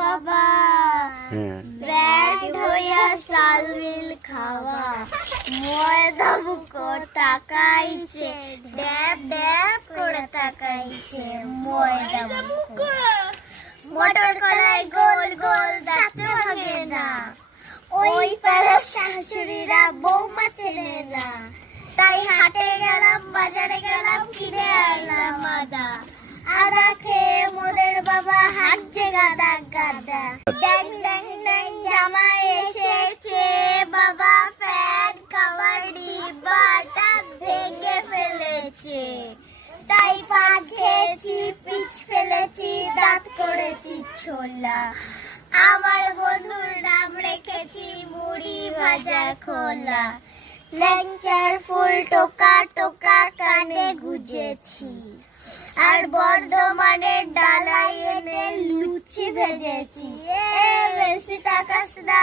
বাবা ব্যান্ড হইয়া চাল মিল খাওয়া ময়দা মুখো তাকাইছে ড্যাব ড্যাব করে তাকাইছে ময়দা মুখো মটর কলাই গোল গোল দাঁতে ভাঙে না ওই পাড়ার শাশুড়িরা বৌমা চেনে না তাই হাটে গেলাম বাজারে গেলাম কিনে আনলাম আদা আদা খেয়ে মোদের বাবা হাঁটছে গাদা গাদা ড্যাং ড্যাং ড্যাং জামাই এসেছে বাবা ফ্যান খাবার ডিব্বাটা ভেঙে ফেলেছে তাই পান খেয়েছি পিচ ফেলেছি দাঁত করেছি ছোলা আমার বন্ধুর নাম রেখেছি মুড়ি ভাজা খোলা লেংচার ফুল টোকা টোকা কানে গুজেছি আর বর্ধমানের ডালাই এনে লুচি ভেজেছি বেশি তাকাস না